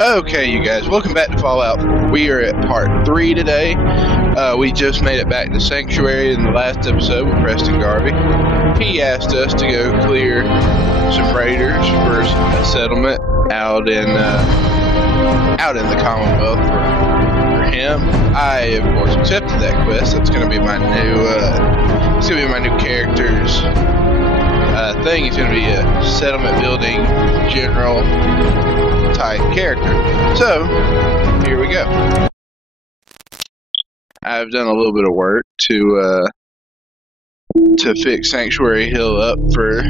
Okay, you guys, welcome back to Fallout. We are at part 3 today. We just made it back to Sanctuary in the last episode with Preston Garvey. He asked us to go clear some raiders for a settlement out in the Commonwealth for him. I, of course, accepted that quest. That's going to be my new character's thing. He's going to be a settlement building general type character. So here we go. I've done a little bit of work to fix Sanctuary Hill up for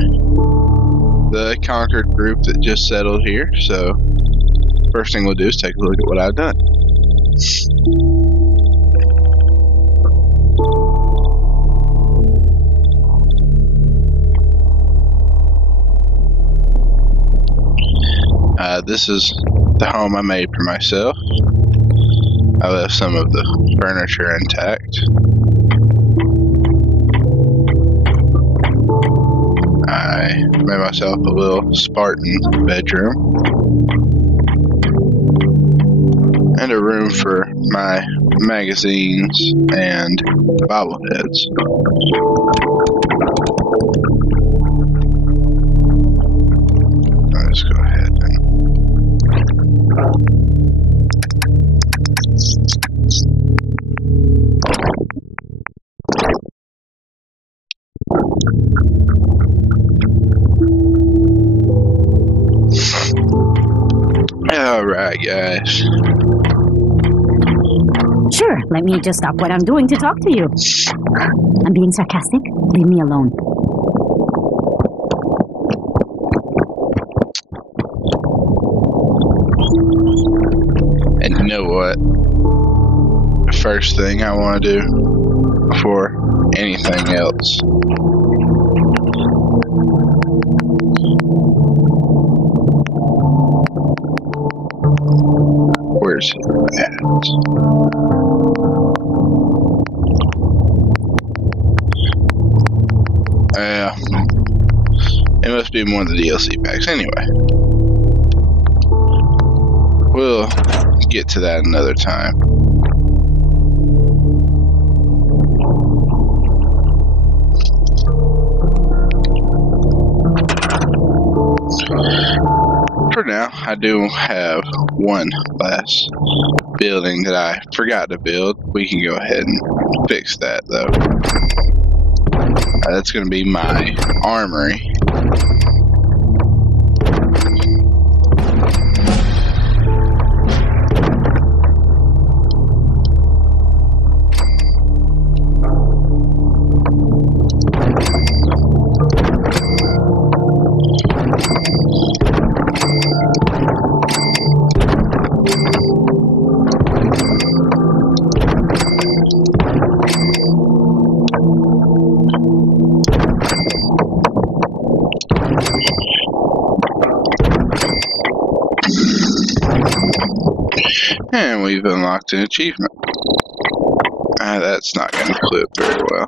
the conquered group that just settled here. So first thing we'll do is take a look at what I've done. This is the home I made for myself. I left some of the furniture intact. I made myself a little Spartan bedroom. And a room for my magazines and bobbleheads. Let's go ahead and alright, guys. Sure, let me just stop what I'm doing to talk to you. I'm being sarcastic. Leave me alone. And you know what? The first thing I want to do before anything else where's he at? It must be one of the DLC packs. Anyway, we'll get to that another time. For now, I do have one last building that I forgot to build. We can go ahead and fix that, though. That's going to be my armory. And we've unlocked an achievement. That's not going to clip very well.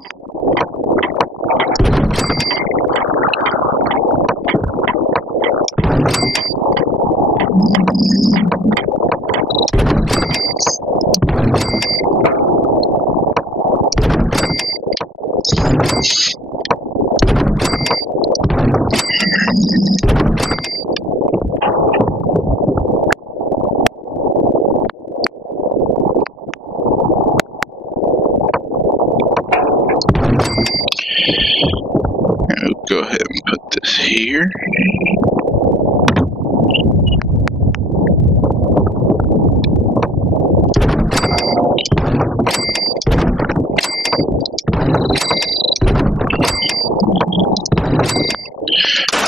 Go ahead and put this here.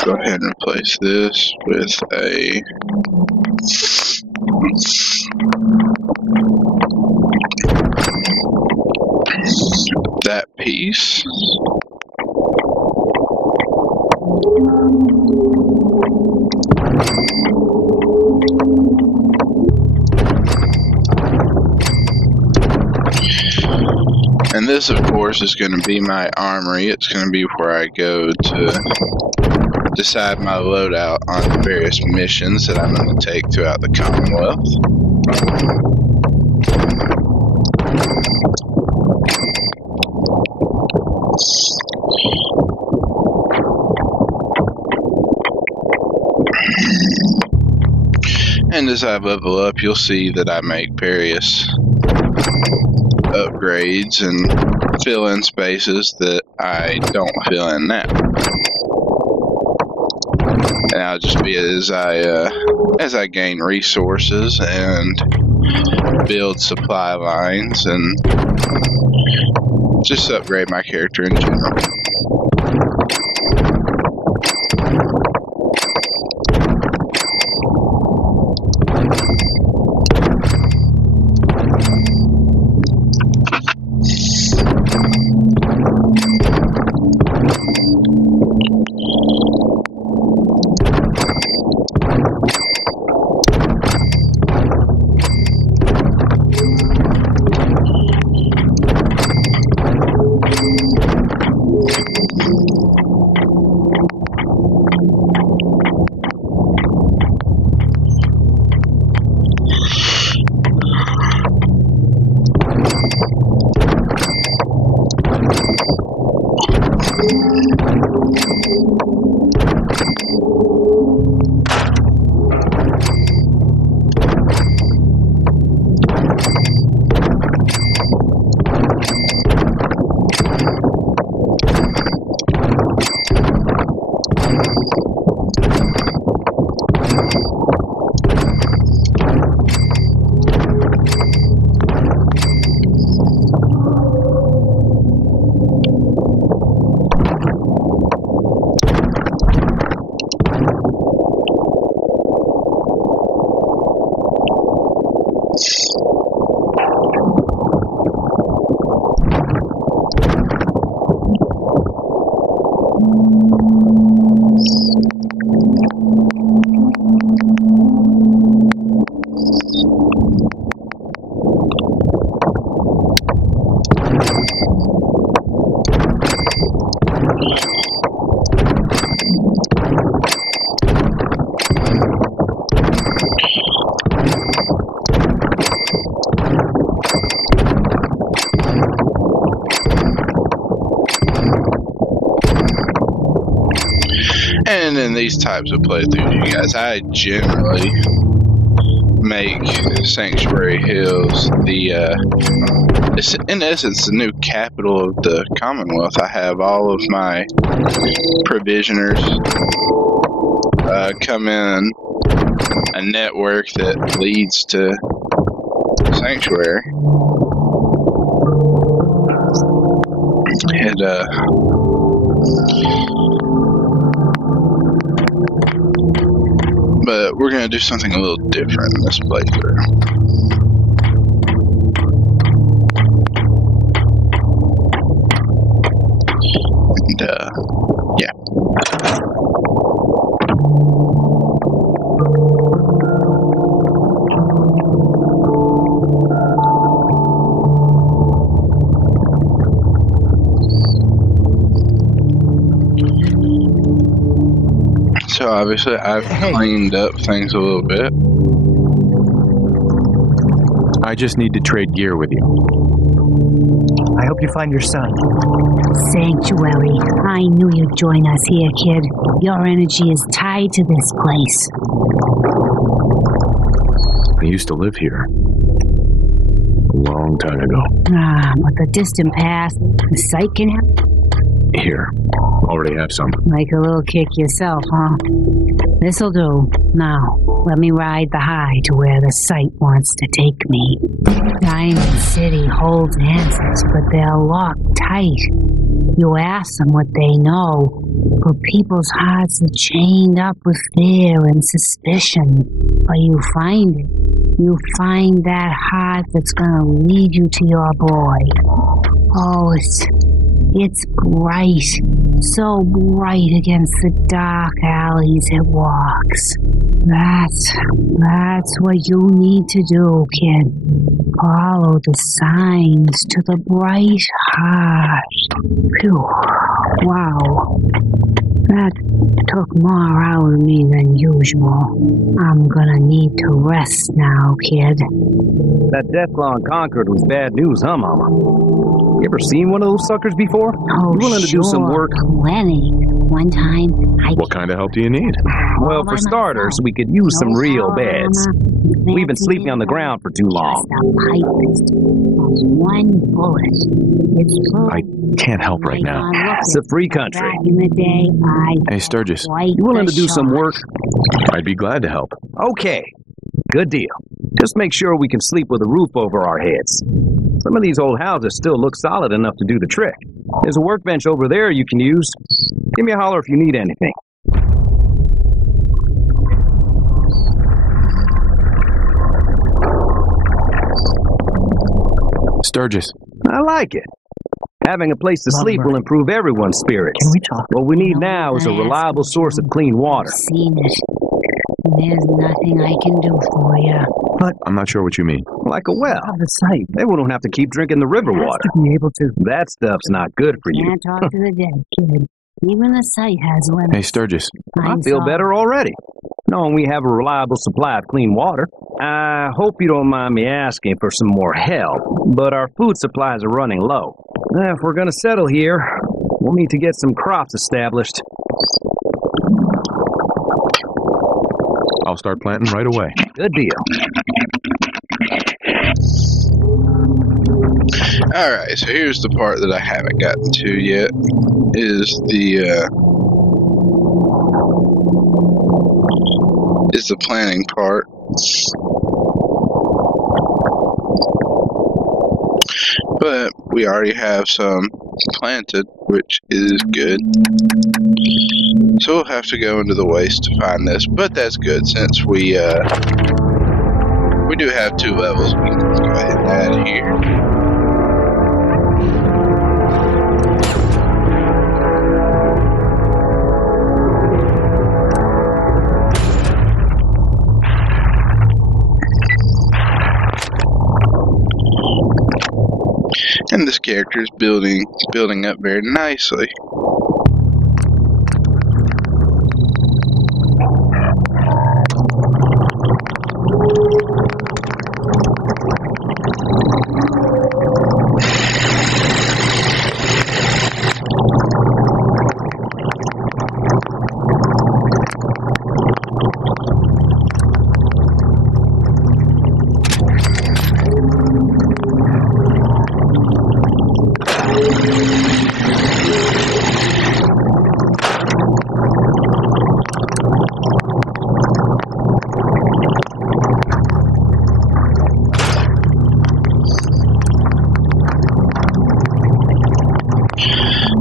Go ahead and replace this with that piece. And this, of course, is going to be my armory. It's going to be where I go to decide my loadout on the various missions that I'm going to take throughout the Commonwealth. And as I level up, you'll see that I make various upgrades and fill in spaces that I don't fill in now. And I'll just be as I gain resources and build supply lines and just upgrade my character in general. And in these types of playthroughs, you guys, I generally make Sanctuary Hills it's in essence the new capital of the Commonwealth. I have all of my provisioners come in a network that leads to Sanctuary. But we're going to do something a little different in this playthrough. And, yeah. So obviously I've cleaned up things a little bit. I just need to trade gear with you. I hope you find your son. Sanctuary. I knew you'd join us here, kid. Your energy is tied to this place. I used to live here. A long time ago. But the distant past, the sight can help. Here. Already have some. Like a little kick yourself, huh? This'll do. Now, let me ride the high to where the sight wants to take me. Diamond City holds answers, but they're locked tight. You ask them what they know, but people's hearts are chained up with fear and suspicion. But you find it. You find that heart that's gonna lead you to your boy. Oh, it's bright, so bright against the dark alleys it walks. That's what you need to do, kid. Follow the signs to the bright heart. Phew. Wow. That took more out of me than usual. I'm gonna need to rest now, kid. That Deathclaw in Concord was bad news, huh, Mama? You ever seen one of those suckers before? Oh, you willing to do some work? Plenty. One time, What kind of help do you need? Well, for starters, we could use some real beds. We've been sleeping on the ground for too long. One bullet. I can't help right now. It's a free country. Back in the day, Hey, Sturgis. You willing to do some work? I'd be glad to help. Okay. Good deal. Just make sure we can sleep with a roof over our heads. Some of these old houses still look solid enough to do the trick. There's a workbench over there you can use. Give me a holler if you need anything. Sturgis. I like it. Having a place to sleep will improve everyone's spirits. Can we talk? What we need now is a reliable source of clean water. Seen it. There's nothing I can do for you. But I'm not sure what you mean. Like a well. the site. Then we don't have to keep drinking the river water. To be able to. That stuff's not good for you. Can't talk to the dead, kid. Even the site has limits. Hey, Sturgis. I feel better already, knowing we have a reliable supply of clean water. I hope you don't mind me asking for some more help, but our food supplies are running low. If we're going to settle here, we'll need to get some crops established. I'll start planting right away. Good deal. Alright, so here's the part that I haven't gotten to yet, is the planning part. But we already have some planted, which is good. So we'll have to go into the waste to find this, but that's good since we do have 2 levels. We can go ahead and add here. And this character is building up very nicely.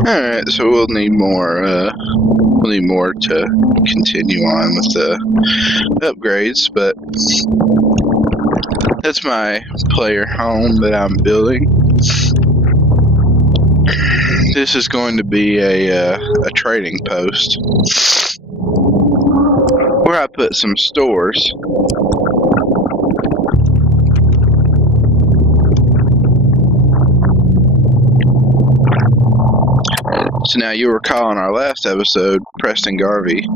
Alright, so we'll need more to continue on with the upgrades, but that's my player home that I'm building. This is going to be a trading post where I put some stores. So now you'll recall in our last episode, Preston Garvey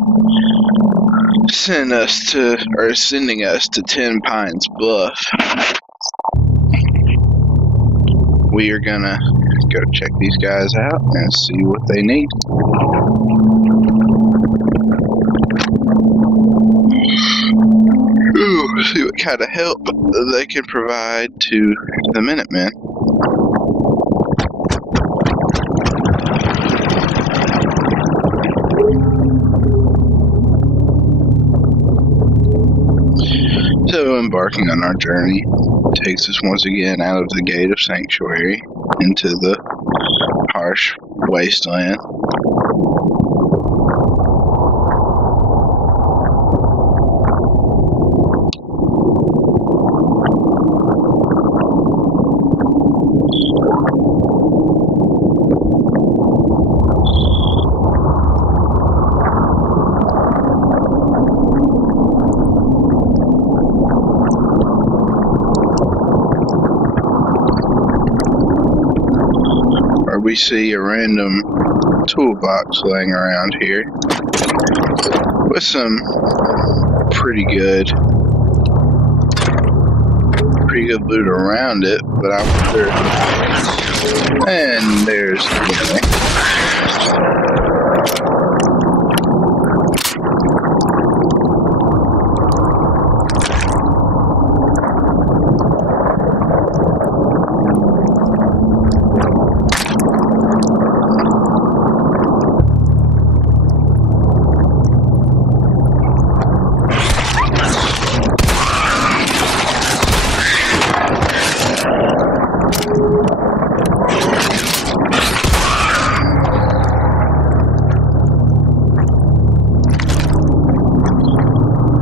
sending us to Tenpines Bluff. We are gonna go check these guys out and see what they need. Ooh, see what kind of help they can provide to the Minutemen. So embarking on our journey takes us once again out of the gate of Sanctuary into the harsh wasteland. see a random toolbox laying around here with some pretty good loot around it, but I wonder. And there's the enemy.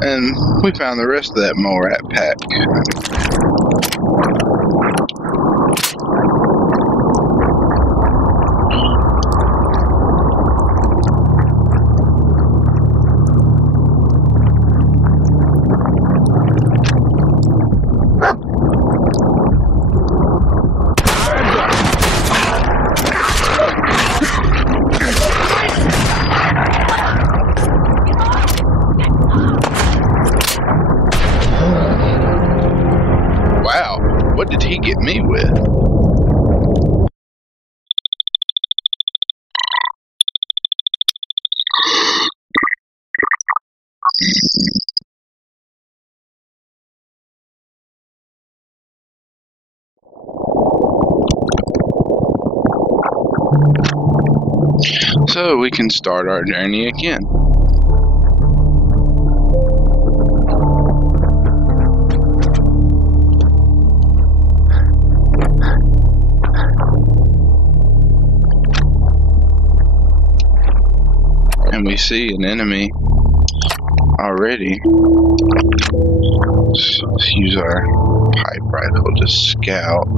And we found the rest of that mole rat pack. What did he get me with? So we can start our journey again. And we see an enemy already. Let's use our pipe rifle to scout.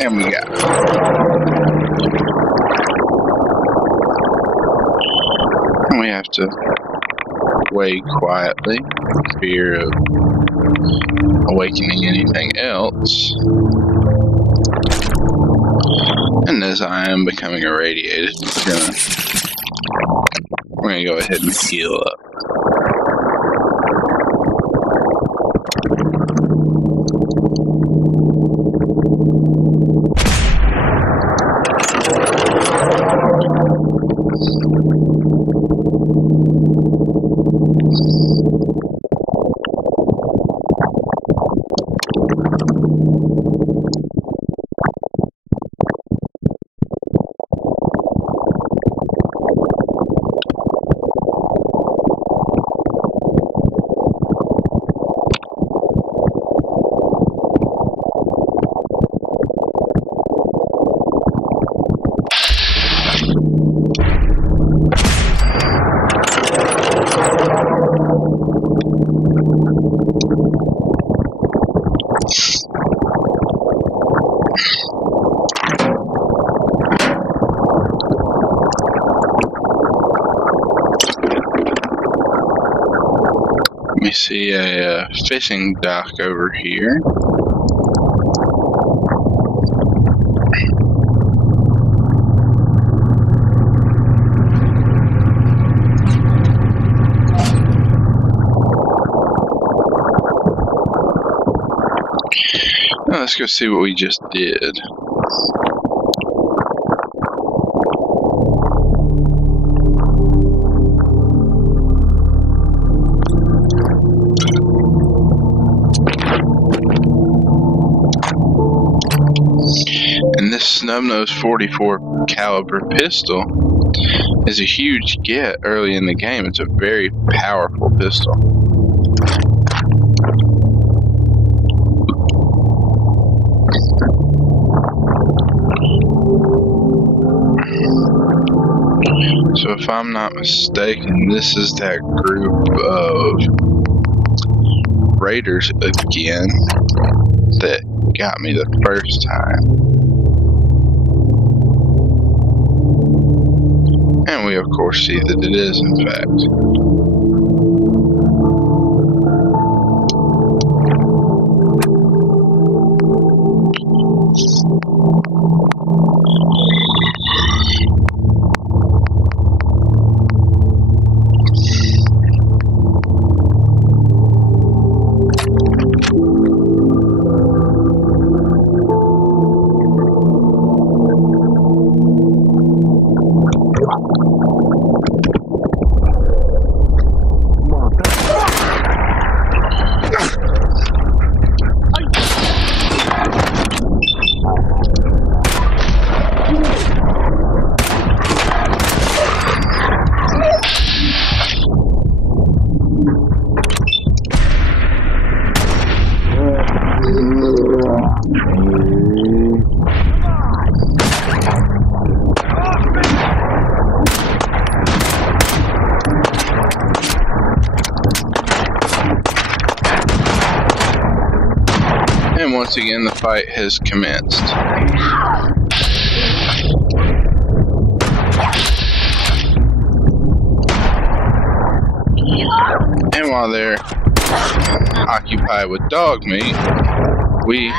And we got it. And we have to wait quietly for fear of awakening anything else. And as I am becoming irradiated, we're gonna go ahead and heal up. We see a fishing dock over here. Now let's go see what we just did. snub-nose 44 caliber pistol is a huge get early in the game. It's a very powerful pistol. So if I'm not mistaken, this is that group of raiders again that got me the first time. And we of course see that it is in fact. And once again, the fight has commenced. And while they're occupied with dog meat, we...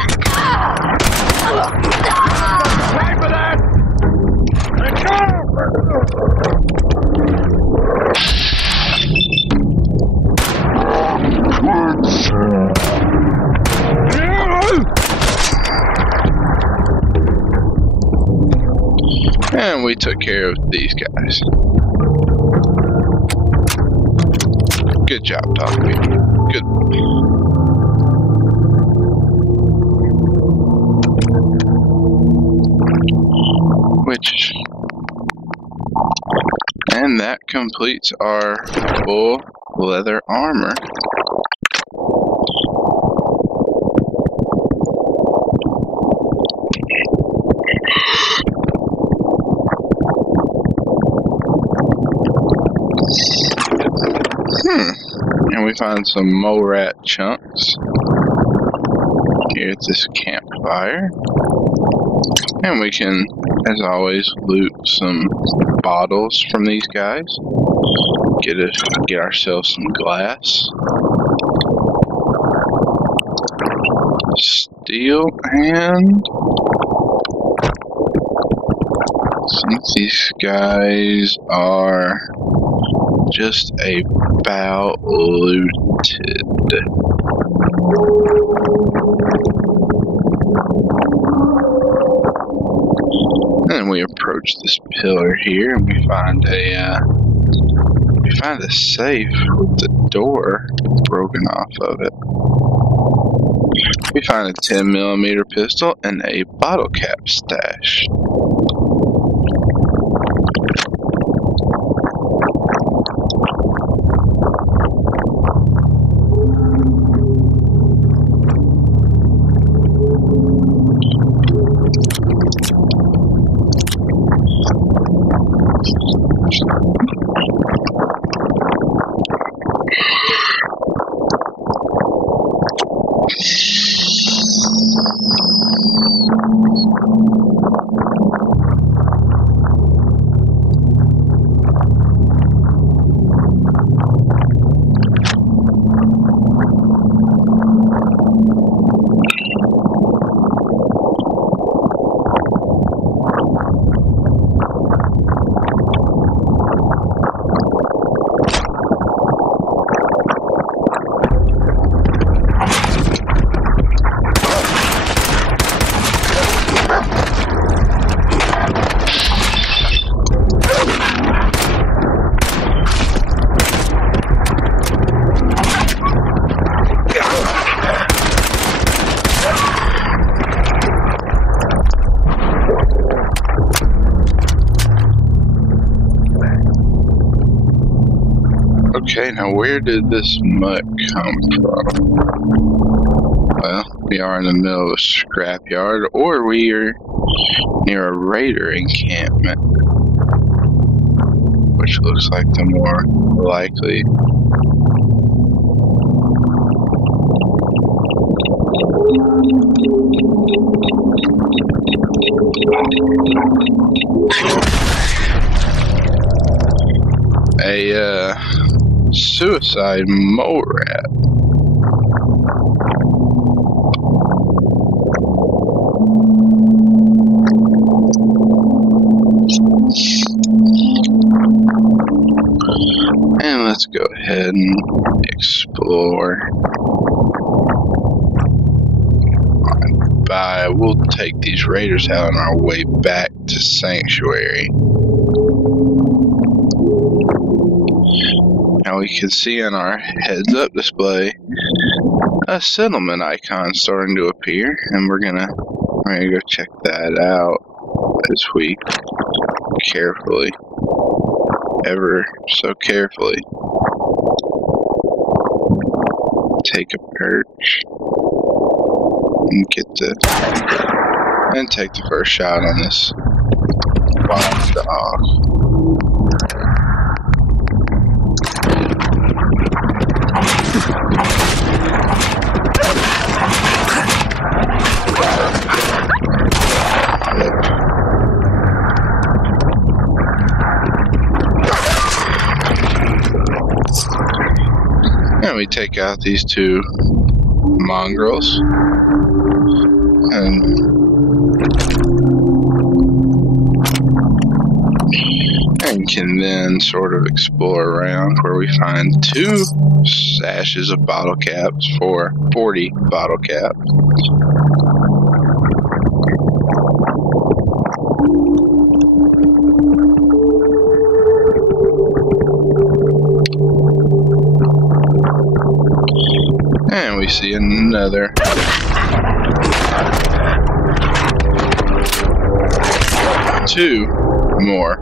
And we took care of these guys. Good job, dog meat. Good. And that completes our full leather armor. And we find some mole rat chunks here at this campfire. And we can, as always, loot some bottles from these guys. Get ourselves some glass. Steel, and some of these guys are just about looted. And we approach this pillar here, and we find a safe with the door broken off of it. We find a 10mm pistol and a bottle cap stash. Okay, now where did this mutt come from? Well, we are in the middle of a scrapyard, or we are near a raider encampment, which looks like the more likely. A suicide mole rat. And let's go ahead and explore. We'll take these raiders out on our way back to Sanctuary. Now we can see on our heads up display a settlement icon starting to appear, and we're gonna go check that out as we carefully, ever so carefully, take a perch and take the first shot on this wild dog. And we take out these two mongrels and can then sort of explore around where we find two sashes of bottle caps for 40 bottle caps. And we see another two more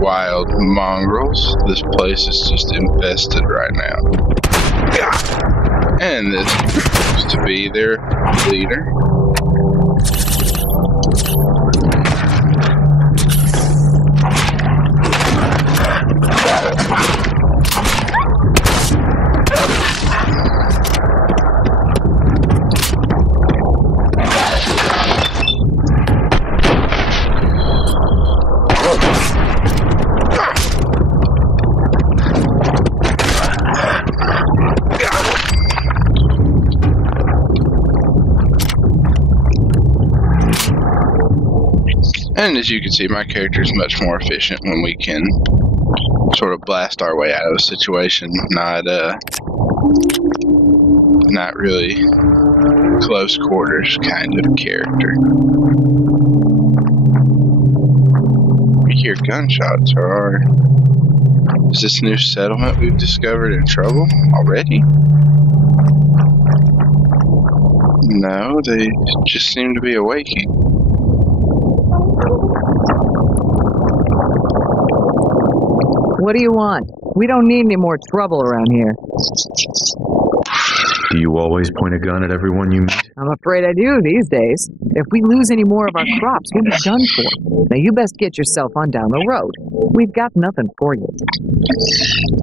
wild mongrels. This place is just infested right now. And this seems to be their leader. And as you can see, my character is much more efficient when we can sort of blast our way out of a situation, not really close quarters kind of character. We hear gunshots. Is this new settlement we've discovered in trouble already? No, they just seem to be awaking. What do you want? We don't need any more trouble around here. Do you always point a gun at everyone you meet? I'm afraid I do these days. If we lose any more of our crops, we'll be done for. Now you best get yourself on down the road. We've got nothing for you.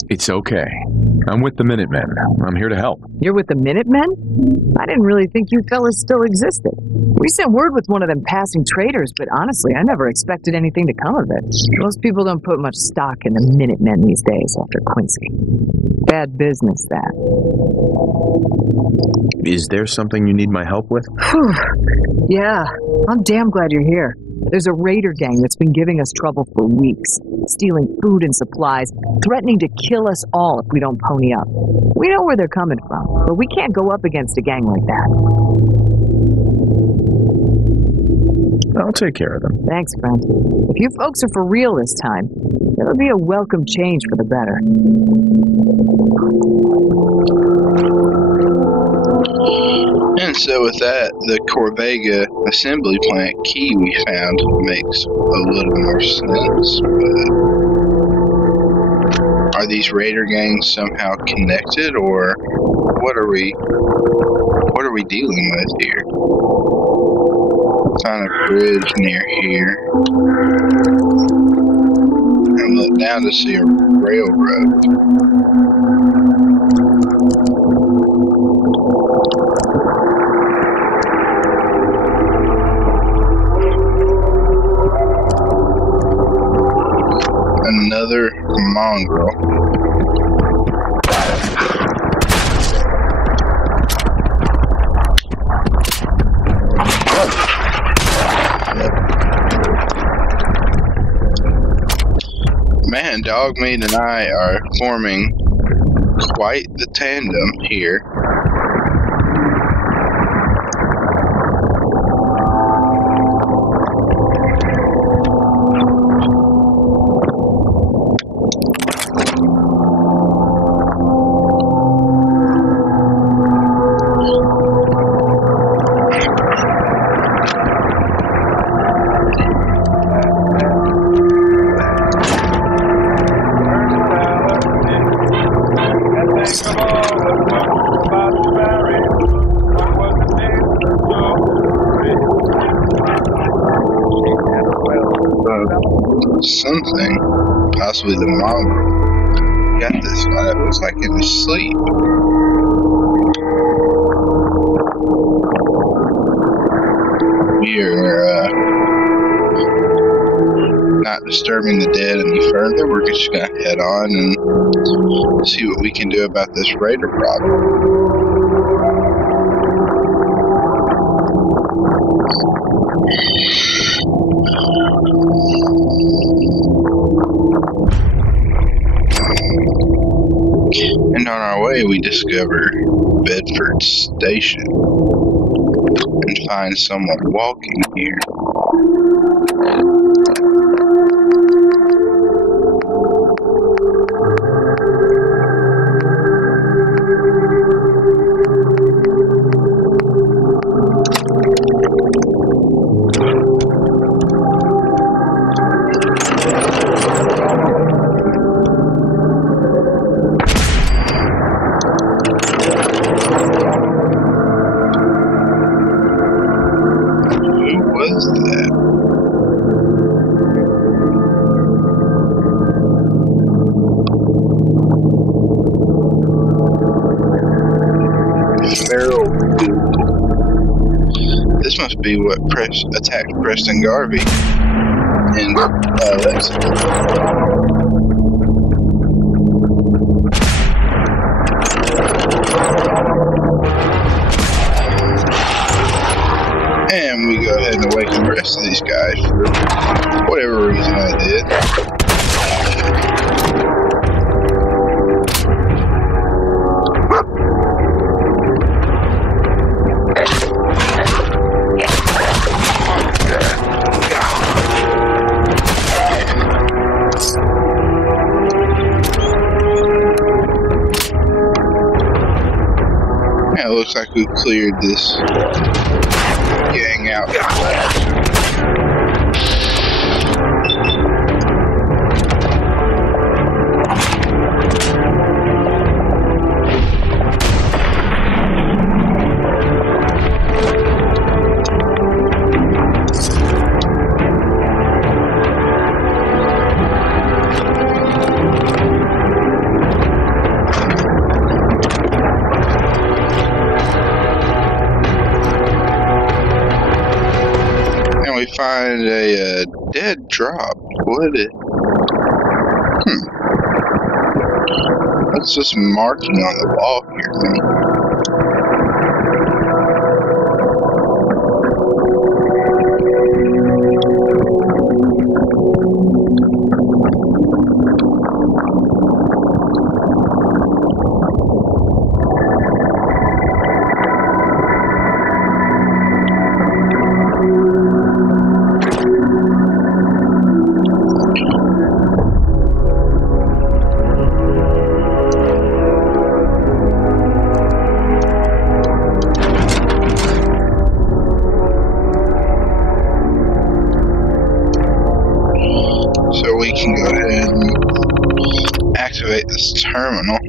It's okay. I'm with the Minutemen. I'm here to help. You're with the Minutemen? I didn't really think you fellas still existed. We sent word with one of them passing traders, but honestly, I never expected anything to come of it. Most people don't put much stock in the Minutemen these days after Quincy. Bad business, that. Is there something you need my help with? Yeah, I'm damn glad you're here. There's a raider gang that's been giving us trouble for weeks, stealing food and supplies, threatening to kill us all if we don't pony up. We know where they're coming from, but we can't go up against a gang like that. I'll take care of them. Thanks, friend. If you folks are for real this time, it'll be a welcome change for the better. And so with that, the Corvega assembly plant key we found makes a little more sense. But Are these raider gangs somehow connected, or what are we dealing with here? Found a bridge near here. And look down to see a railroad. Another mongrel. Man, Dogmeat and I are forming quite the tandem here. Something, possibly the mongrel, got this one. It looks like in his sleep. We are not disturbing the dead any further. We're just going to head on and see what we can do about this raider problem. And on our way, we discover Bedford Station and find someone walking here. This must be what attacked Preston Garvey in Lexington. And we go ahead and awaken the rest of these guys for whatever reason I did. Yeah, it looks like we've cleared this gang out. Find a dead drop. What is? What's this marking on the wall here? activate this terminal.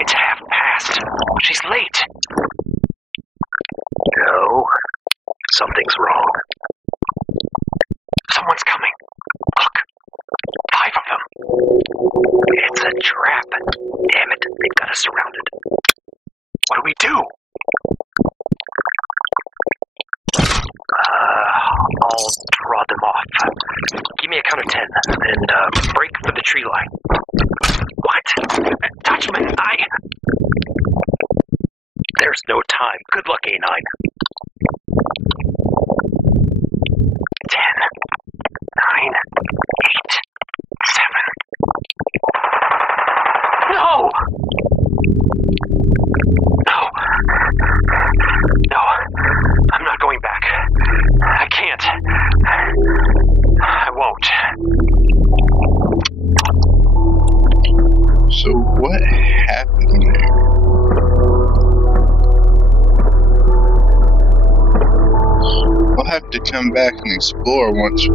It's half past. She's late. No, something's wrong. Someone's coming. Look, 5 of them. It's a trap. Damn it, they've got us surrounded. What do we do? I'll draw them off. Give me a count of 10, and break for the tree line. What? Dutchman, There's no time. Good luck, A9. 10, 9, 8, 7. No! No. No. I'm not going back. I can't. I won't. So what happened there? We'll have to come back and explore once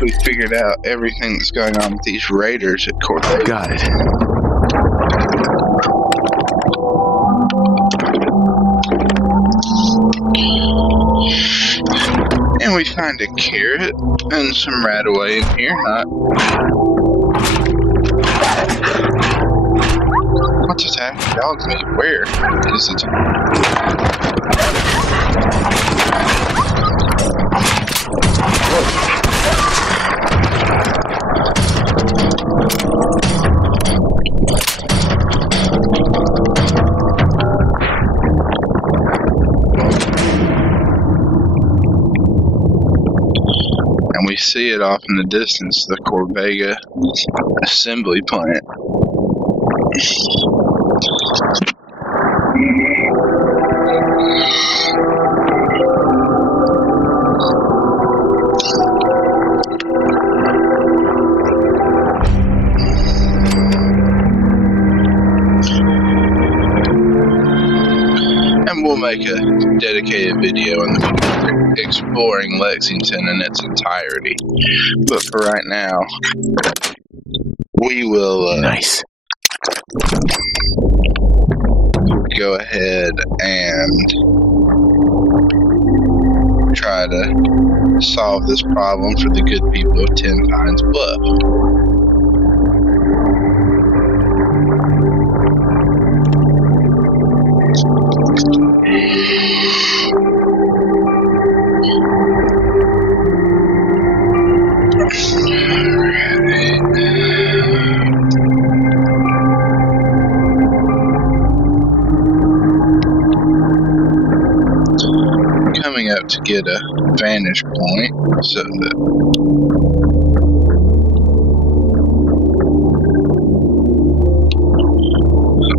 we've figured out everything that's going on with these raiders at Cortez. Got it. And we find a carrot and some rat away in here, huh? What's attacking dog's meat? Where is it? And we see it off in the distance, the Corvega assembly plant. And we'll make a dedicated video in the future exploring Lexington in its entirety. But for right now, we will Nice. go ahead and try to solve this problem for the good people of Tenpines Bluff. Coming up to get a vantage point so that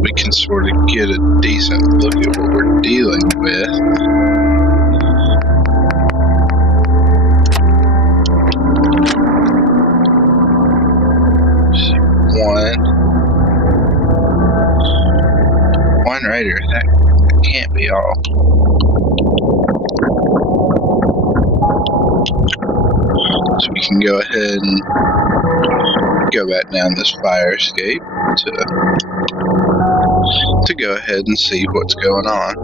we can sort of get a decent look at what we're dealing with. One raider, that can't be all. So we can go ahead and go back down this fire escape to go ahead and see what's going on.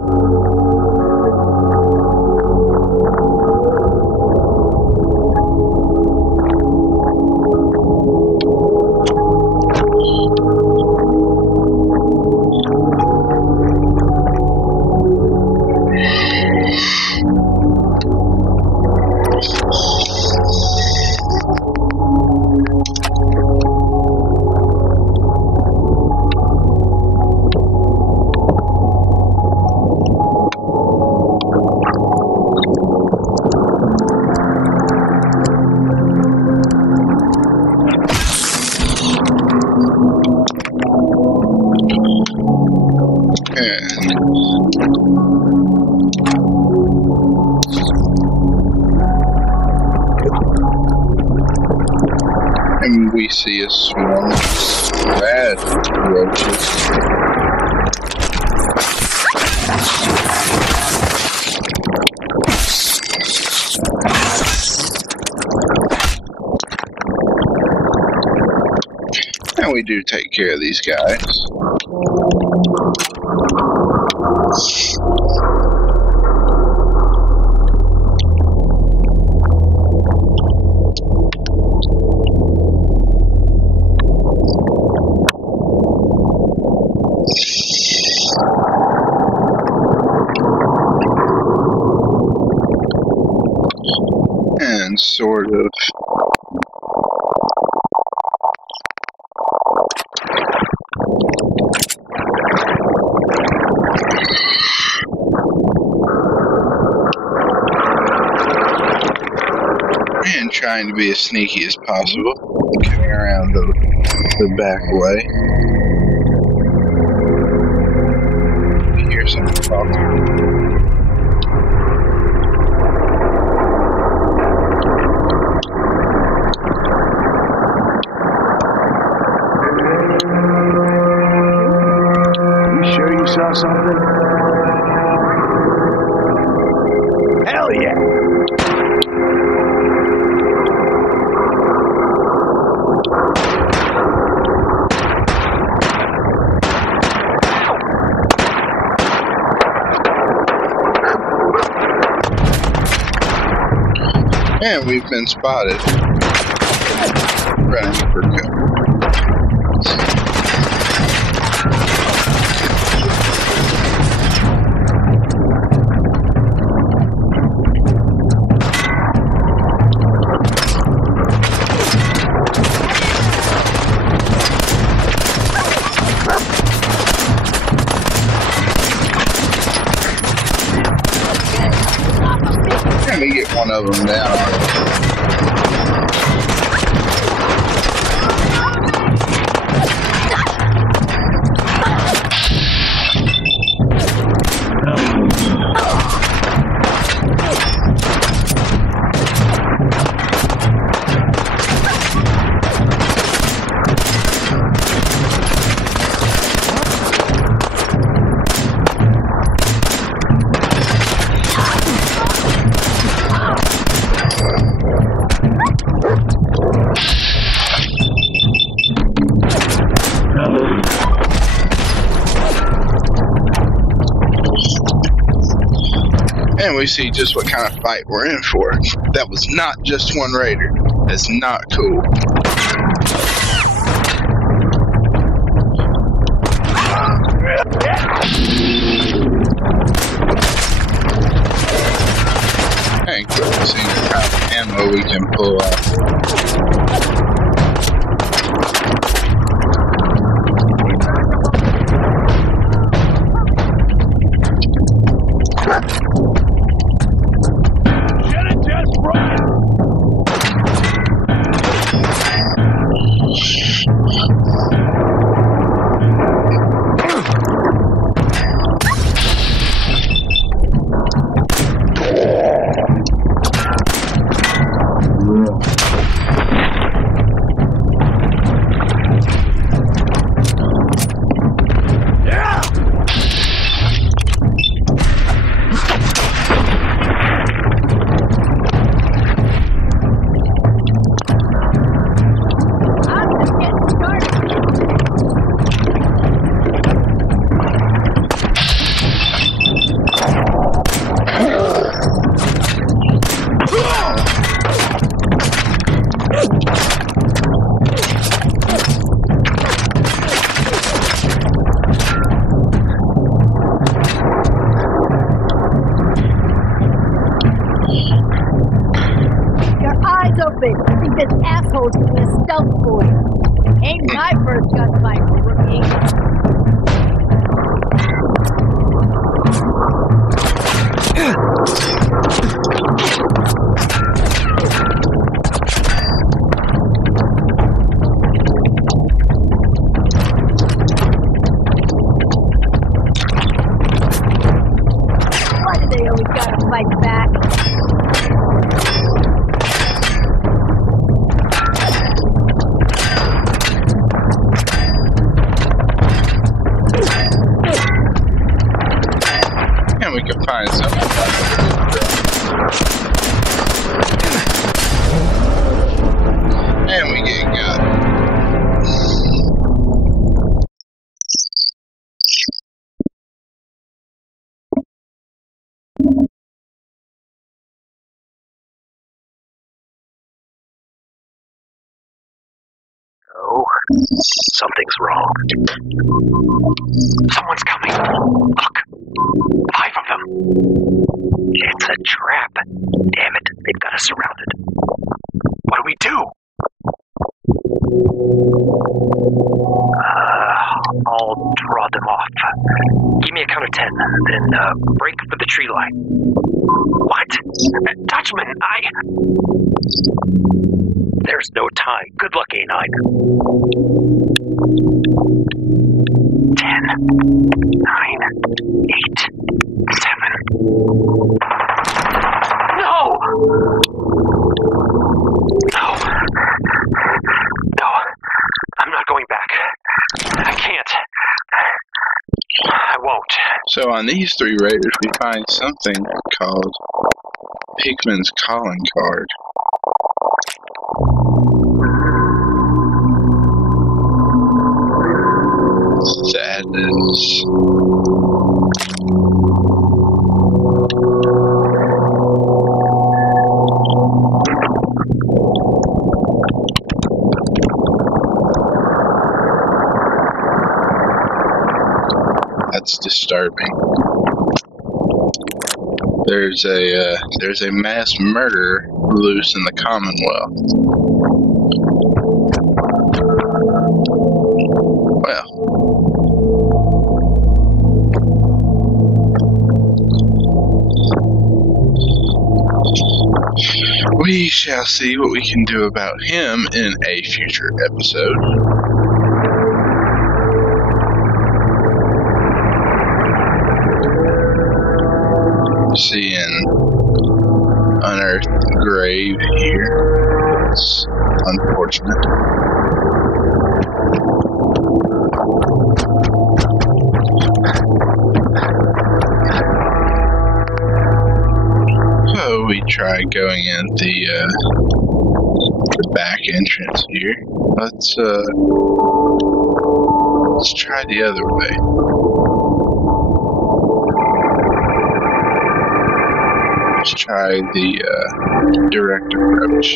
And we see a swarm of bad roaches. And we do take care of these guys. And sort of and trying to be as sneaky as possible, coming around the back way. You hear something talking. Saw something? Hell yeah! And we've been spotted running for cover. And we get one of them down. And we see just what kind of fight we're in for. That was not just one raider. That's not cool. And quickly seeing what kind of ammo we can pull out. This asshole's gonna be a stealth boy. Ain't my first gunfight, rookie. find something. And we get got. Oh, something's wrong. Someone's coming. Look, 5 of them. It's a trap. Damn it, they've got us surrounded. What do we do? I'll draw them off. Give me a count of 10, then break for the tree line. What? Dutchman, There's no time. Good luck, A9. 10, 9, 8, 7. No! No, I'm not going back. I can't. I won't. So on these 3 raiders, we find something called Hickman's calling card. That is... That's disturbing. There's a mass murder loose in the Commonwealth. Well, we shall see what we can do about him in a future episode. Seeing unearthed grave here. It's unfortunate. So we try going in the back entrance here. Let's try the other way. Let's try the direct approach.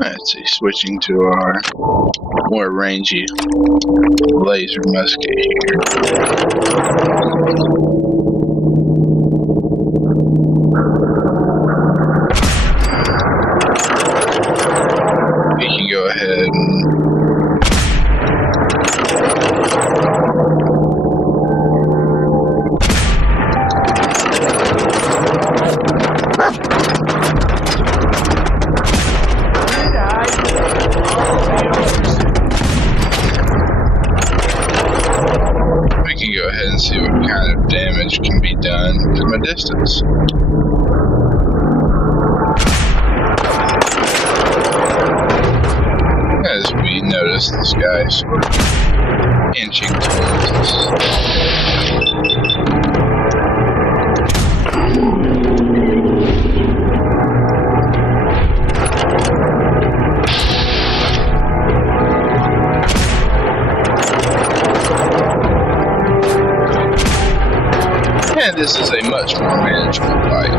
Let's see, switching to our more rangy laser musket here. We can go ahead and see what kind of damage can be done from a distance. As we notice this guy sort of inching towards us. And this is a much more manageable fight.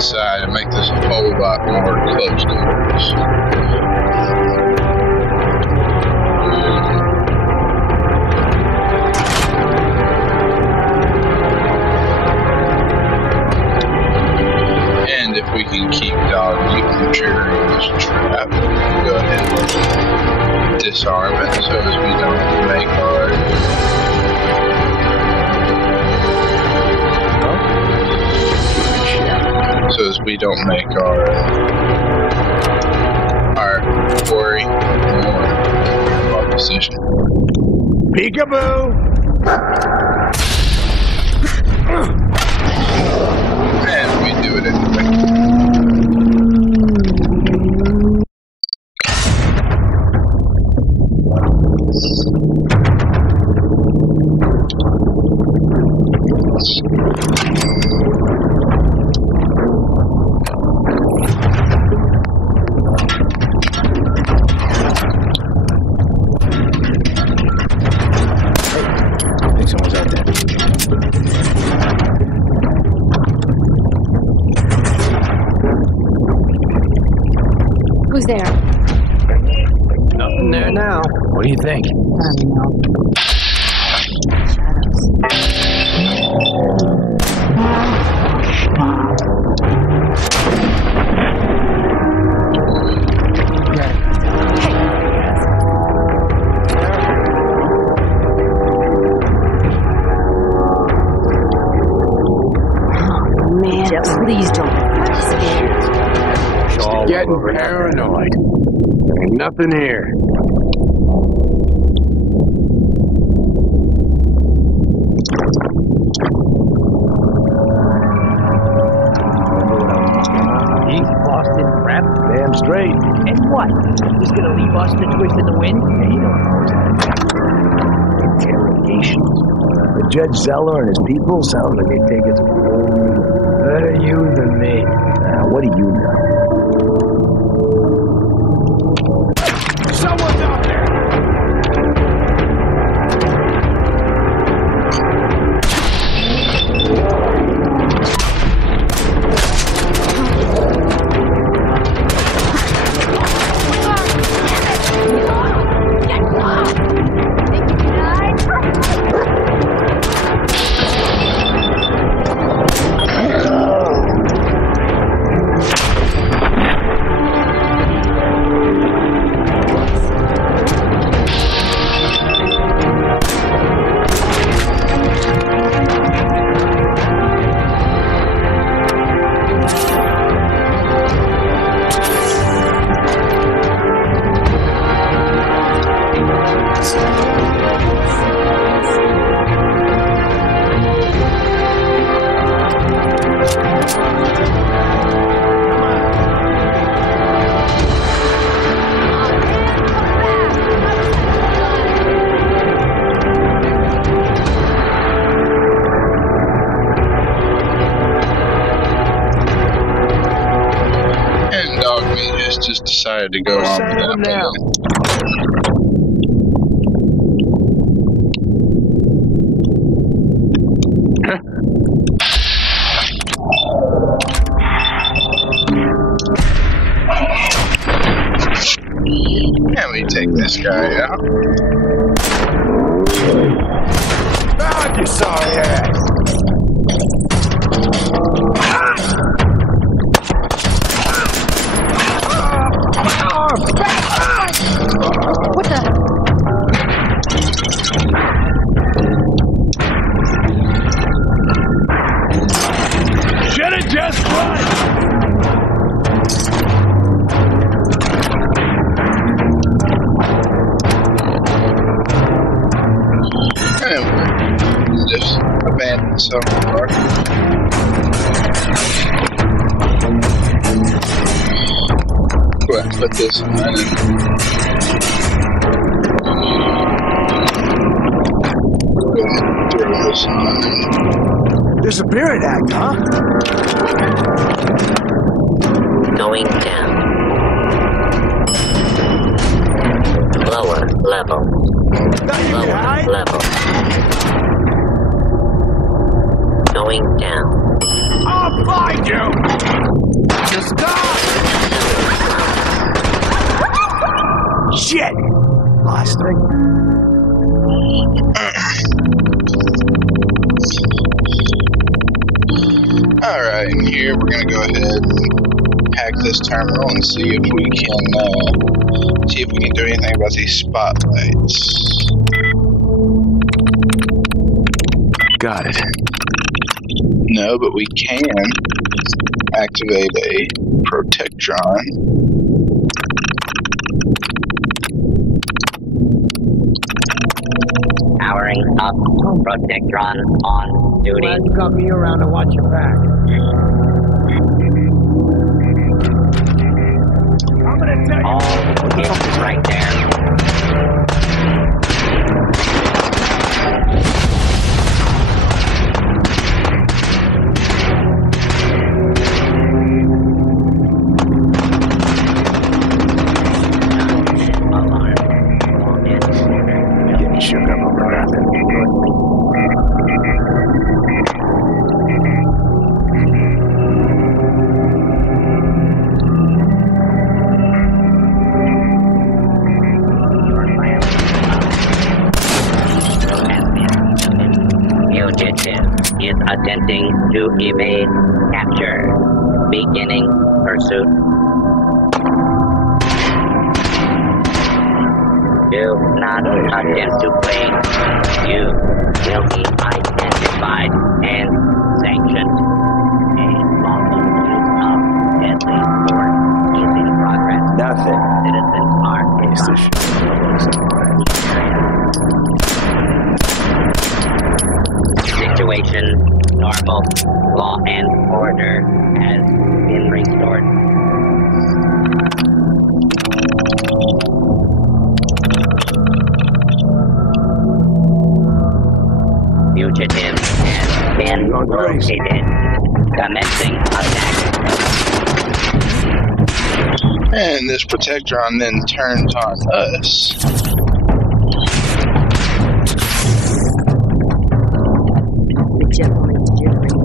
inside and make this a whole lot more close quarters. And if we can keep Dog Meat from triggering this trap, we'll go ahead and disarm it so as we don't make our quarry more of our position. Peekaboo! And we do it anyway. Who's there? Nothing there now. What do you think? I don't know. Please don't. I'm scared. Getting paranoid. Ain't nothing here. Eat Boston crap? Damn straight. And what? He's gonna leave us to twist in the wind? Yeah, you don't know that. Interrogations. The Judge Zeller and his people sound like they take it to better you than me. What do you know? Someone's out there! Just decided to go on with that plan. Can we take this guy out? Ah, you sorry ass! What the? Should've just run! Just abandon some part. Go ahead and put this on and throw this on. Disappearing act, huh? Going down. Lower level. Lower level. Going down. I'll find you! plastic? Alright, and here we're going to go ahead and hack this terminal and see if we can do anything about these spotlights. Got it. No, but we can activate a protectron. Powering up. Protectron on duty. Glad you got me around to watch your back. I'm gonna tell you. Oh, it's right there. Shook up over nothing. Fugitive is attempting to evade capture. Beginning pursuit. Do not attempt to flee. You will be identified and sanctioned. A lawful use of deadly force is in progress. Nothing. Citizens are advised. Situation normal. Law and order has been restored. Fugitive has been located. Commencing attack. And this protectron then turns on us. The jet line's jittering.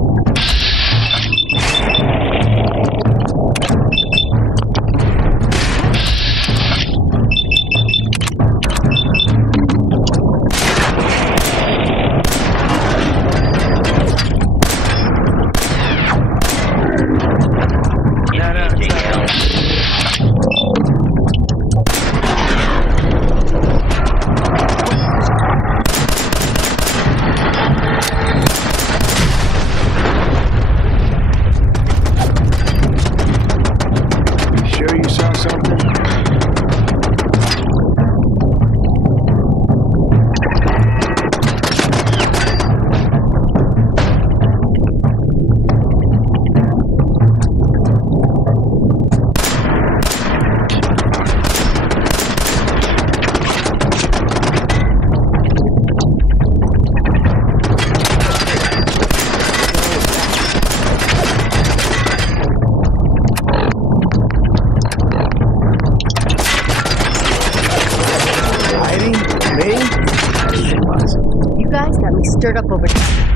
Stirred up over time.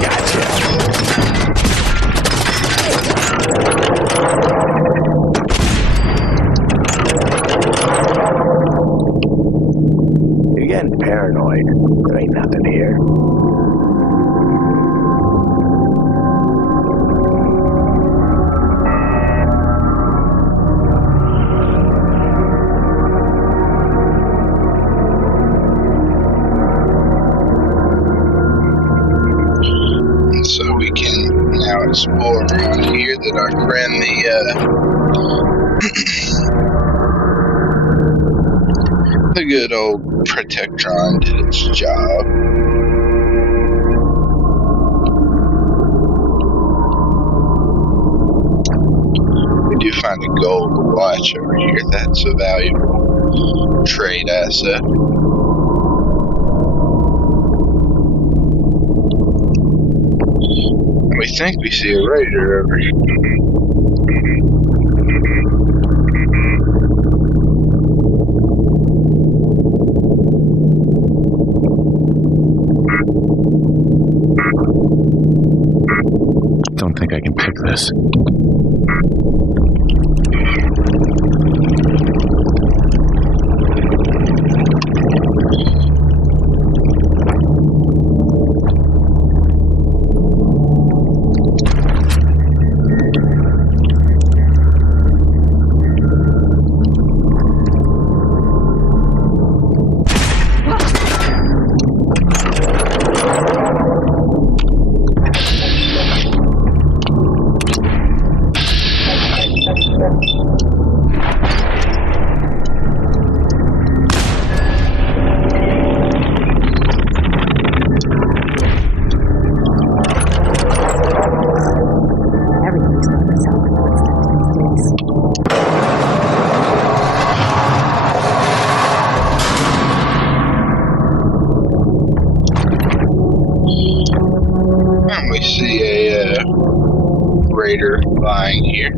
Gotcha. You're getting paranoid. There ain't nothing here. So we can now explore around here that our friend the good old Protectron did its job. We do find a gold watch over here. That's a valuable trade asset. We think we see a raider over here. Don't think I can pick this. raider lying here.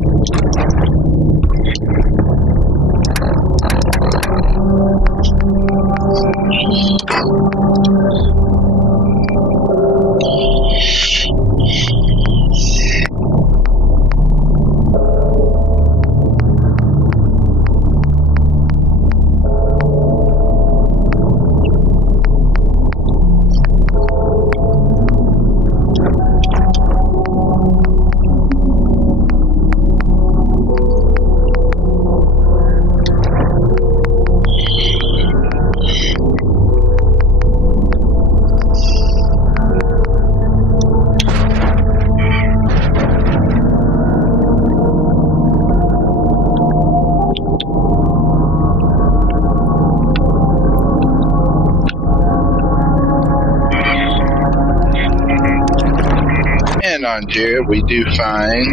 And on Jared, we do find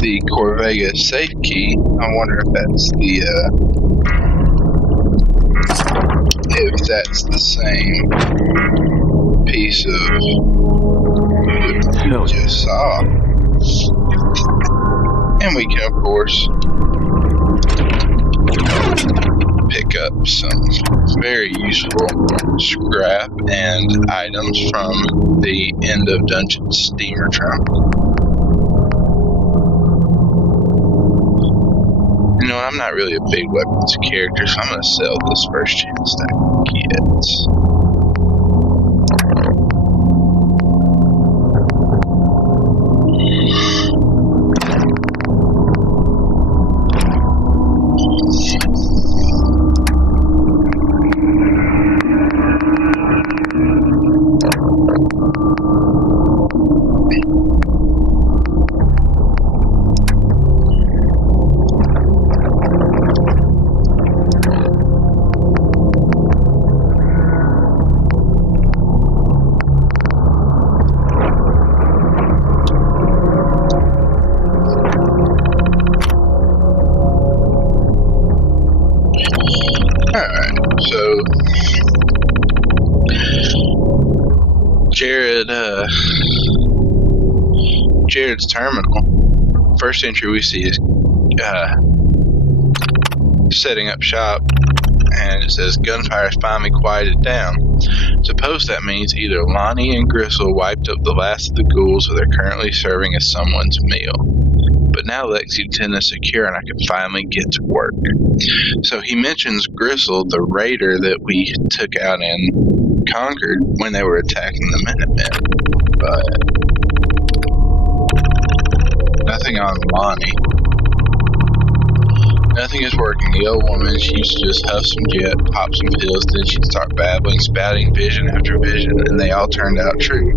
the Corvega safe key. I wonder if that's the same piece of we just saw. And we can, of course, pick up some very useful scrap and items from the end of dungeon steamer trunk. You know, I'm not really a big weapons character, so I'm going to sell this first chance stack of kits. Jared's terminal. First entry we see is setting up shop, and it says gunfire's finally quieted down. Suppose that means either Lonnie and Gristle wiped up the last of the ghouls, or they're currently serving as someone's meal. But now Lexington is secure and I can finally get to work. So he mentions Gristle, the raider that we took out and conquered when they were attacking the Minutemen. But nothing on Lonnie. Nothing is working. The old woman, she used to just huff some jet, pop some pills, then she'd start babbling, spouting vision after vision, and they all turned out true.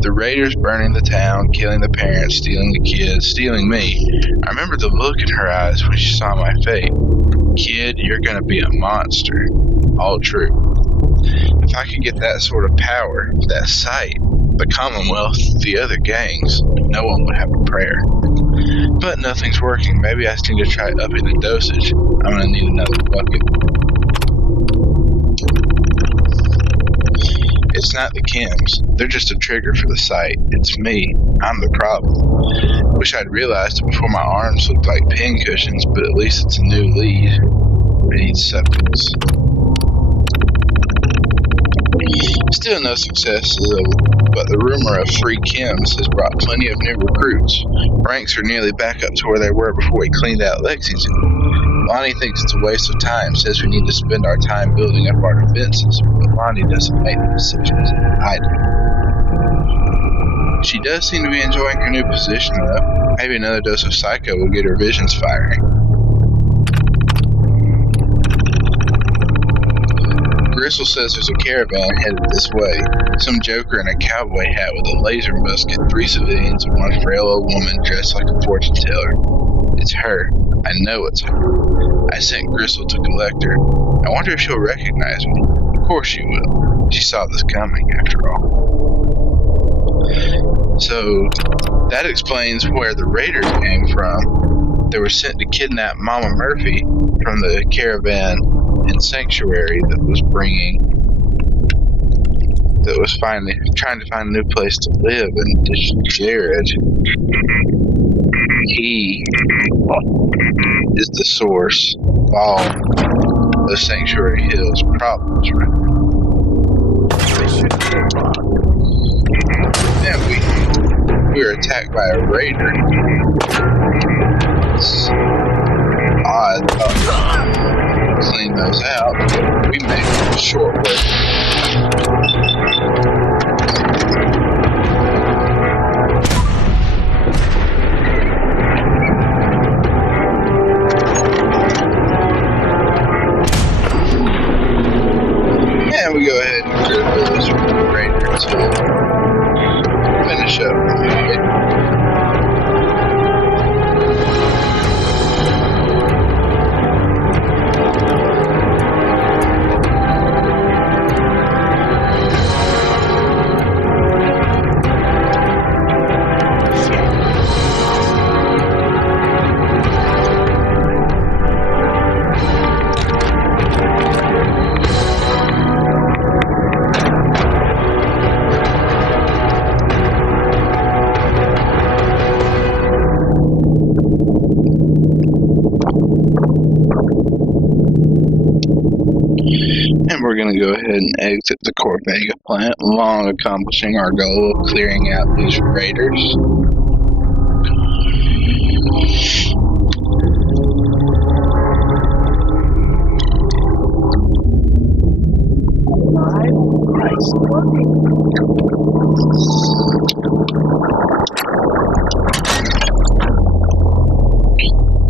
The raiders burning the town, killing the parents, stealing the kids, stealing me. I remember the look in her eyes when she saw my fate. Kid, you're gonna be a monster. All true. If I could get that sort of power, that sight, the Commonwealth, the other gangs, no one would have a prayer. But nothing's working. Maybe I just need to try upping the dosage. I'm gonna need another bucket. It's not the chems. They're just a trigger for the sight. It's me. I'm the problem. Wish I'd realized it before my arms looked like pincushions, but at least it's a new lead. I need substance. Still no success, but the rumor of free chems has brought plenty of new recruits. Ranks are nearly back up to where they were before we cleaned out Lexington. Lonnie thinks it's a waste of time, says we need to spend our time building up our defenses, but Lonnie doesn't make the decisions. I do. She does seem to be enjoying her new position, though. Maybe another dose of Psycho will get her visions firing. Gristle says there's a caravan headed this way. Some joker in a cowboy hat with a laser musket, 3 civilians, and one frail old woman dressed like a fortune teller. It's her. I know it's her. I sent Gristle to collect her. I wonder if she'll recognize me. Of course she will. She saw this coming, after all. So, that explains where the raiders came from. They were sent to kidnap Mama Murphy from the caravan and sanctuary that was bringing that was finally trying to find a new place to live, and this Jared, he is the source of all the Sanctuary Hills problems, right? And we were attacked by a raider. It's odd. Clean those out. We made a short work. And we go ahead and critical this raider to finish up. And we're going to go ahead and exit the Corvega plant, long accomplishing our goal of clearing out these raiders.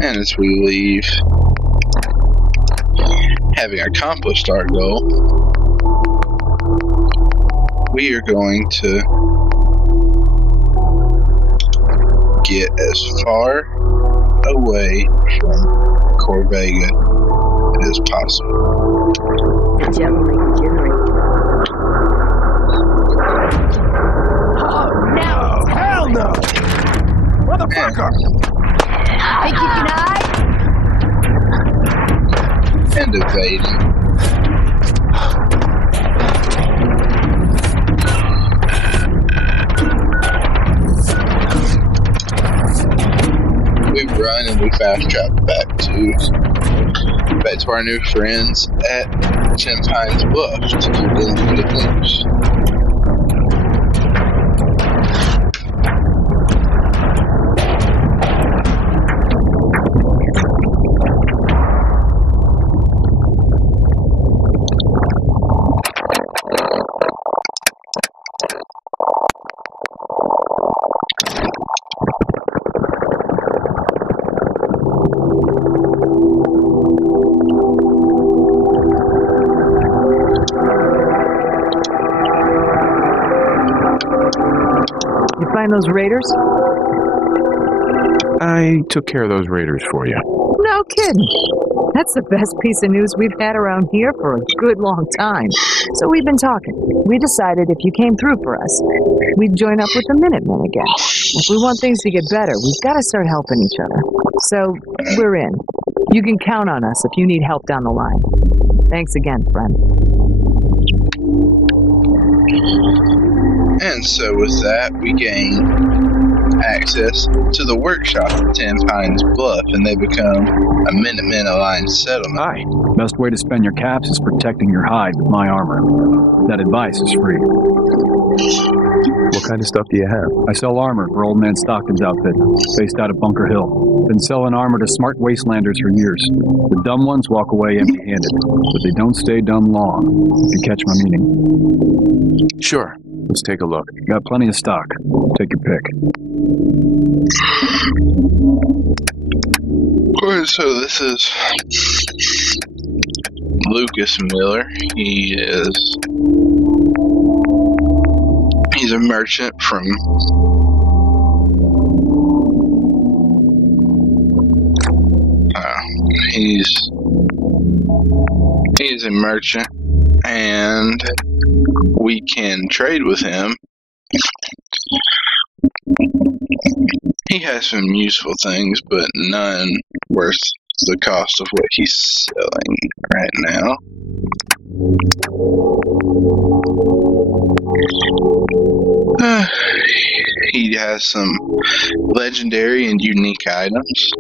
And as we leave, having accomplished our goal, we are going to get as far away from Corvega as possible. Oh no! Hell no! Motherfucker! Think you can hide? And evading. We run and we fast travel back to our new friends at Tenpines Bluff to do the good news. Find those raiders? I took care of those raiders for you. No kidding. That's the best piece of news we've had around here for a good long time. So we've been talking. We decided if you came through for us, we'd join up with the Minutemen again. If we want things to get better, we've got to start helping each other. So we're in. You can count on us if you need help down the line. Thanks again, friend. And so with that, we gain access to the workshop at Tenpines Bluff, and they become a Minutemen aligned settlement. Hi. Best way to spend your caps is protecting your hide with my armor. That advice is free. What kind of stuff do you have? I sell armor for Old Man Stockton's outfit, based out of Bunker Hill. Been selling armor to smart wastelanders for years. The dumb ones walk away empty-handed, but they don't stay dumb long, if you catch my meaning. Sure. Let's take a look. Got plenty of stock. Take your pick. Alright, so this is Lucas Miller. He's a merchant from he's a merchant, and we can trade with him. He has some useful things, but none worth the cost of what he's selling right now. He has some legendary and unique items.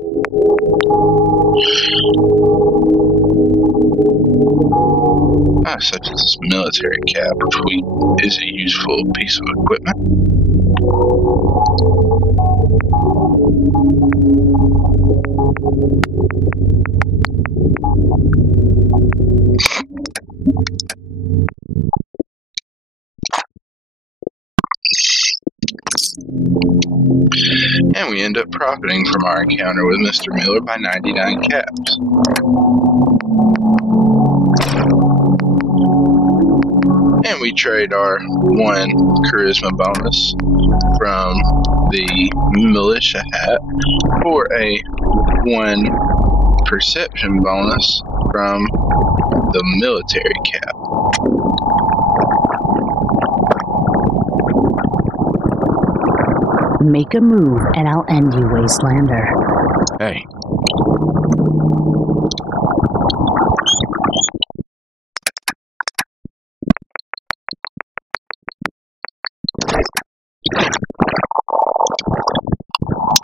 Such as this military cap, which is a useful piece of equipment. And we end up profiting from our encounter with Mr. Miller by 99 caps. And we trade our 1 charisma bonus from the militia hat for a 1 perception bonus from the military cap. Make a move and I'll end you, Wastelander. Hey.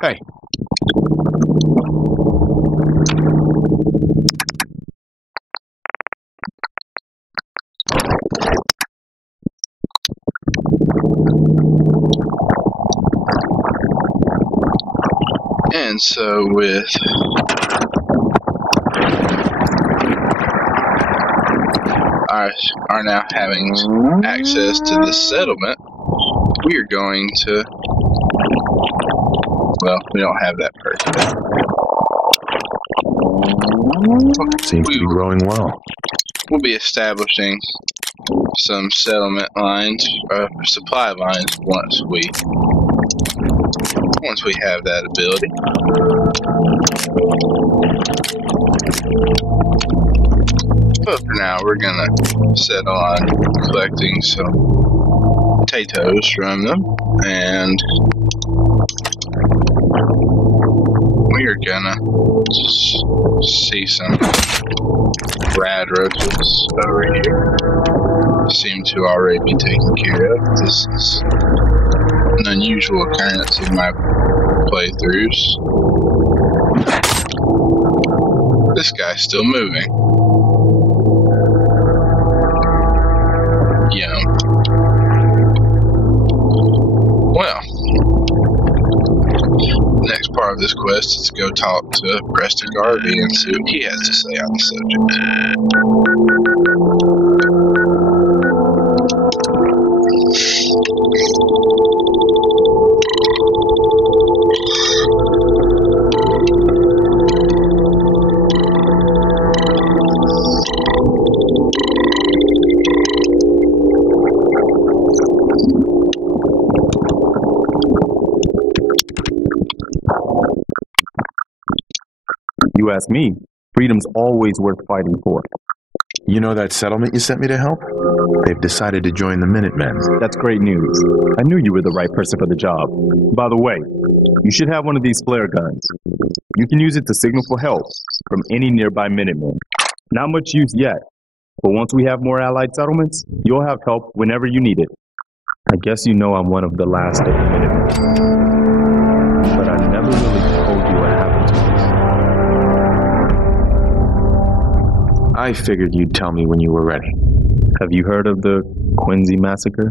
Hey. And so with our now having access to the settlement, we are going to, well, we don't have that person. Seems to be growing well. We'll be establishing some settlement lines, supply lines once we have that ability. But for now, we're gonna settle on collecting some potatoes from them, and we're gonna see some rad roaches over here. Seem to already be taken care of. This is an unusual occurrence in my playthroughs. This guy's still moving. Yum. Well, the next part of this quest is to go talk to Preston Garvey and see what he has to say on the You ask me, freedom's always worth fighting for. You know that settlement you sent me to help? They've decided to join the Minutemen. That's great news. I knew you were the right person for the job. By the way, you should have one of these flare guns. You can use it to signal for help from any nearby Minutemen. Not much use yet, but once we have more allied settlements, you'll have help whenever you need it. I guess you know I'm one of the last of the Minutemen. But I never really told you what happened to us. I figured you'd tell me when you were ready. Have you heard of the Quincy massacre?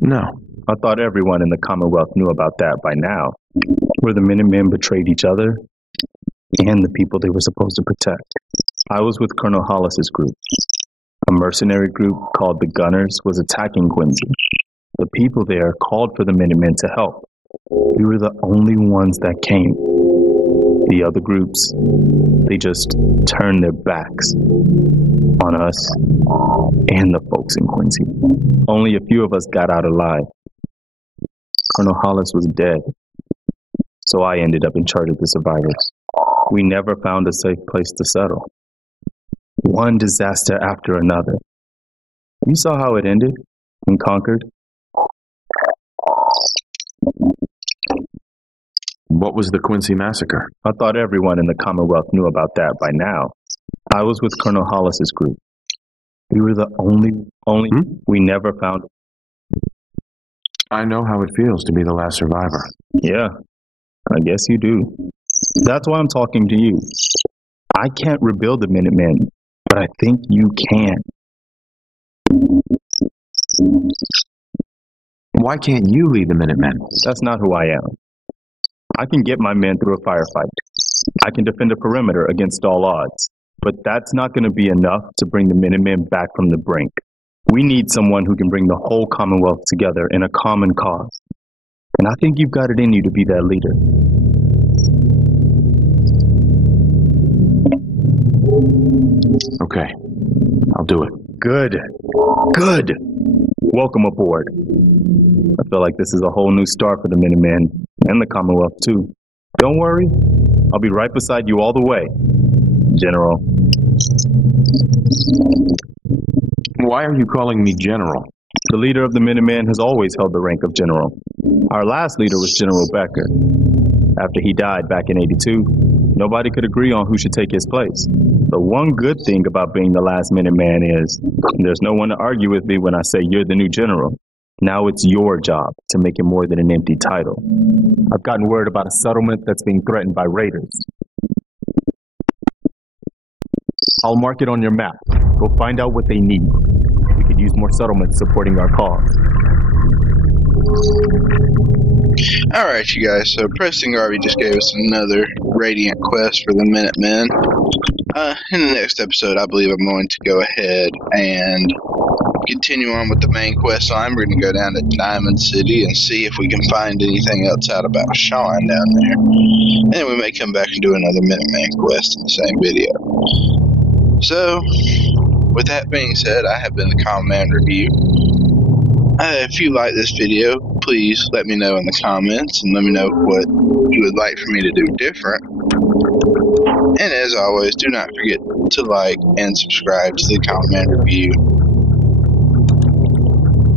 No. I thought everyone in the Commonwealth knew about that by now. Where the Minutemen betrayed each other and the people they were supposed to protect. I was with Colonel Hollis's group. A mercenary group called the Gunners was attacking Quincy. The people there called for the Minutemen to help. We were the only ones that came. The other groups, they just turned their backs on us and the folks in Quincy. Only a few of us got out alive. Colonel Hollis was dead, so I ended up in charge of the survivors. We never found a safe place to settle. One disaster after another. You saw how it ended in Concord. What was the Quincy massacre? I thought everyone in the Commonwealth knew about that by now. I was with Colonel Hollis's group. We were the only we never found I know how it feels to be the last survivor. Yeah, I guess you do. That's why I'm talking to you. I can't rebuild the Minutemen, but I think you can. Why can't you lead the Minutemen? That's not who I am. I can get my men through a firefight. I can defend a perimeter against all odds. But that's not going to be enough to bring the Minutemen back from the brink. We need someone who can bring the whole Commonwealth together in a common cause. And I think you've got it in you to be that leader. Okay, I'll do it. Good. Good. Welcome aboard. I feel like this is a whole new start for the Minutemen and the Commonwealth too. Don't worry, I'll be right beside you all the way, General. Why are you calling me General? The leader of the Minutemen has always held the rank of General. Our last leader was General Becker. After he died back in '82, nobody could agree on who should take his place. The one good thing about being the last Minuteman is there's no one to argue with me when I say you're the new general. Now it's your job to make it more than an empty title. I've gotten word about a settlement that's being threatened by raiders. I'll mark it on your map. Go find out what they need. We could use more settlements supporting our cause. Alright, you guys, so Preston Garvey just gave us another Radiant quest for the Minutemen. In the next episode, I believe I'm going to go ahead and continue on with the main quest line. We're going to go down to Diamond City and see if we can find anything else out about Sean down there. And then we may come back and do another Minuteman quest in the same video. So, with that being said, I have been the Command Review. If you like this video, please let me know in the comments and let me know what you would like for me to do different. And as always, do not forget to like and subscribe to the Command Review.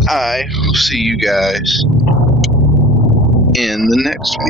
I will see you guys in the next one.